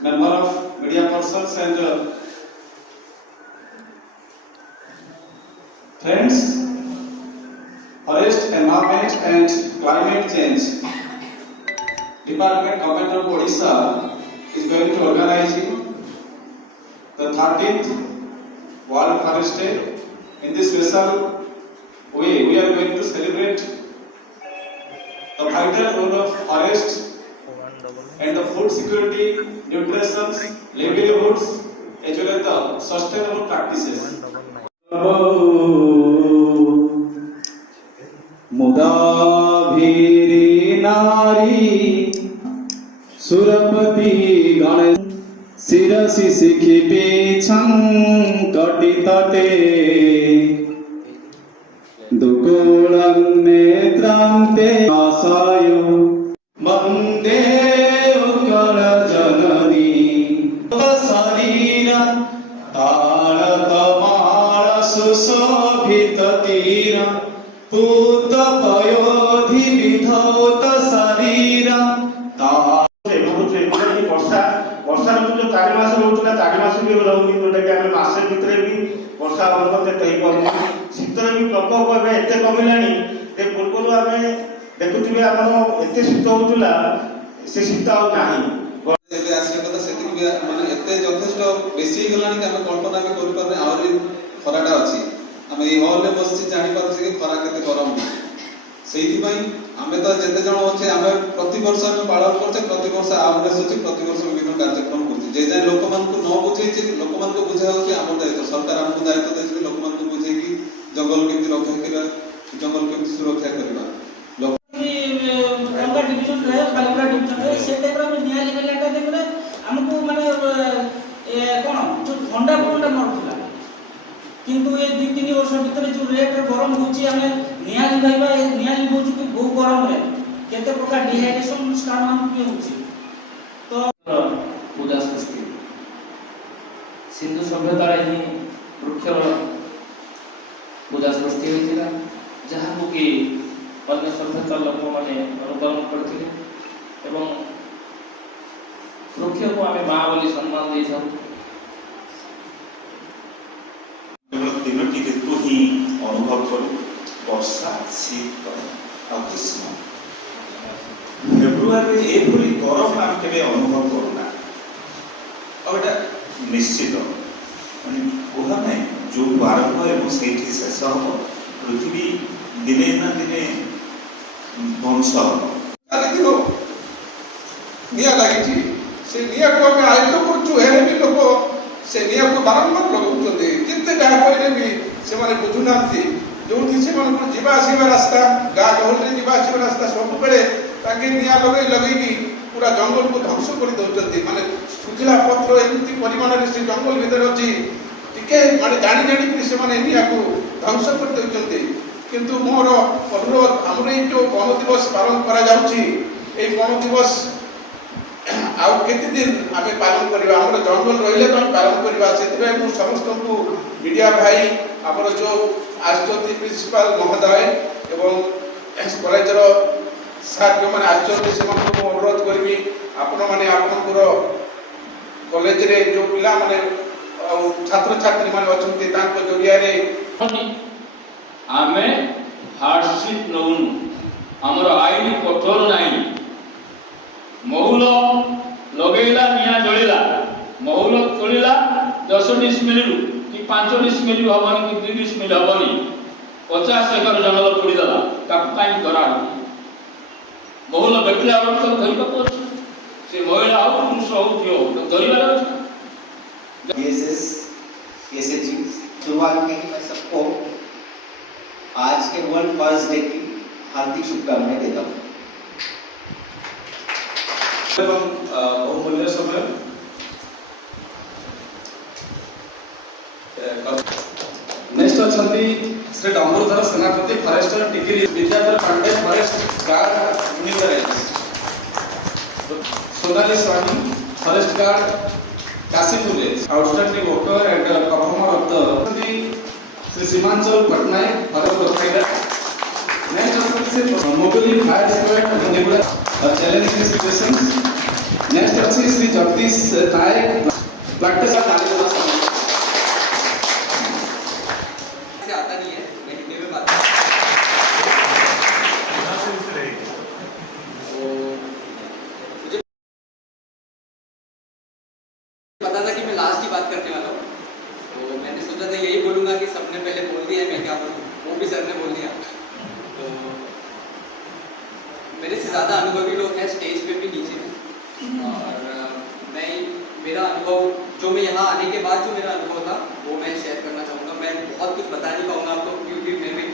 member of media persons and friends, Forest Environment and Climate Change Department, Government of Odisha is going to organize the 13th World Forest Day. In this special way, we are going to celebrate the vital role of forest and the food security, nutrition, livelihoods, as well as the sustainable practices. मुदाभिरी नारी सुरपति गणेश शिरसि शिखिपे कटि तटे दुकूलं नेत्रान्ते आसायो वन्दे उत्कल जननी शरीर तालतमाल सुशोभित तीर पूत पयोधि विधौत शरीर वर्षा ऋतु जो 4 मास रोचना 4 मास भी रहउनी जोटा कि हम मासे भितरे भी वर्षा अनुपात कहि पड़नी शीतर भी प्रकोप एबे एते कमिलानी ते पूर्वरु आमे देखुथिबे आपण एते शीत होउतला से शीत आ नाही एबे आसी कथा सेति माने एते यथेष्ट बेसी गलानी कि हम कल्पना भी करि पारे और खराटा अछि हम ए हॉल रे बसछि जानि पारछि कि खरा केते गरम सेति पई आमे तो जते जण होछे आमे प्रति वर्ष हम पालन करछे प्रति वर्ष आउनेस होछि प्रति वर्ष विभिन्न कार्यक्रम करछि जे जे लोक मान को न बुझैछि लोक मान को बुझाउ कि हमर दायित्व सरकार हमको दायित्व दैछि लोक मान को बुझे कि जंगल केमि रक्षा करिबा जंगल केमि सुरक्षा करिबा गंगा डिवीजन रहे बालिपुरा डिवीजन रहे से टाइप में निया लेवल का देखले हमको माने कोन जो ठंडा कोनटा मरथला किंतु ये 2-3 वर्ष भीतर जो रेट गरम होची हमें निया लिबाइबा निया लिबोचु कि बहु गरम रे केते प्रकार डिहाइड्रेशन स्टार्ट हम के होची तो पूजा सृष्टि सिंधु सभ्यता रे ही वृक्ष पूजा सृष्टि होइतिला जहा को कि अन्य सभ्यता लोक माने अनुकरण करथिले एवं वृक्ष को आमे मां बोली सम्मान देथौ तीनोटी ऋतु ही अनुभव करूँ वर्षा शीत और ग्रीष्म फेब्रुआरी एभली गरम आम केबे अनुभव करूना और एटा निश्चित माने कोहा नहीं जो आरंभ एवं सेठी शेष हम पृथ्वी दिने ना दिने ध्वंस हम देखो निया लागिछि से निया को हम आयत्त करछु हेले भी लोक से निया को बारंबार लगौछन्ते जिते जा कहले भी से माने बुझुनांती जोठी से मन जीवा आसीबा रास्ता गा गहल रे जीवा आसीबा रास्ता सब बेले ताके निया लगई की पूरा जंगल को ध्वंस कर दउछन्ती माने सुखिला पत्र एमती परिमाण रे से जंगल भीतर अछि टिके माने जानि कि से माने निया को ध्वंस कर दउछन्ती किंतु मोर अनुरोध हमरे जो वन दिवस पालन करा जाउछि ए वन दिवस आउ केते दिन आमे पालन करबा हमर जंगल रहिले तो पालन करबा सेतबे मु समस्त को मीडिया भाई हमर जो आस्टोती प्रिंसिपल महोदय एवं कॉलेज रो छात्र माने आस्टोती से मन को अनुरोध करबी आपण माने आपनकर कॉलेज रे जो पिला माने छात्र छात्री माने अछंती तांको जरिया रे आमे हार्डशिप नउन हमर आईन कठोर नाही महुल लगेला निया जळिला महुल तोलिला 10 डिसमिल कि 5 डिसमिल हबनी कि 2 डिसमिल हबनी 50 एकड़ जंगल तोड़ी दला ताकु काई करा महुल बेटला वक्त धरि पको से महिला आउ पुरुष हो थियो तो धरिबार बीएसएस एसएचजी शुरुआत में मैं सबको आज के वर्ल्ड फॉरेस्ट डे की हार्दिक शुभकामनाएं देता हूँ एवं बहुमूल्य समय next अछंती Shri Damarudhar Senapati forester Tikri Vidyadhar Pande forest guard universe Sonali Swami forest guard Kashipur outstanding worker and performer of the Shri Seemanchal Patnaik forest provider next अछंती mobile fire squad and challenging situations. Next अच्छी श्री जगदीश नायक ब्लड टेस्ट का से आता नहीं है, मैं हिंदी में बात तो मुझे पता था कि मैं लास्ट ही बात करने वाला हूँ, तो मैंने सोचा था यही बोलूँगा कि सबने पहले बोल दिया है, मैं क्या बोलूँ, वो भी सर ने बोल दिया। तो मेरे से ज़्यादा अनुभवी लोग हैं स्टेज पे भी नीचे में, और मैं मेरा अनुभव जो मैं यहाँ आने के बाद जो मेरा अनुभव था वो मैं शेयर करना चाहूँगा। मैं बहुत कुछ बता नहीं पाऊँगा आपको क्योंकि मैं भी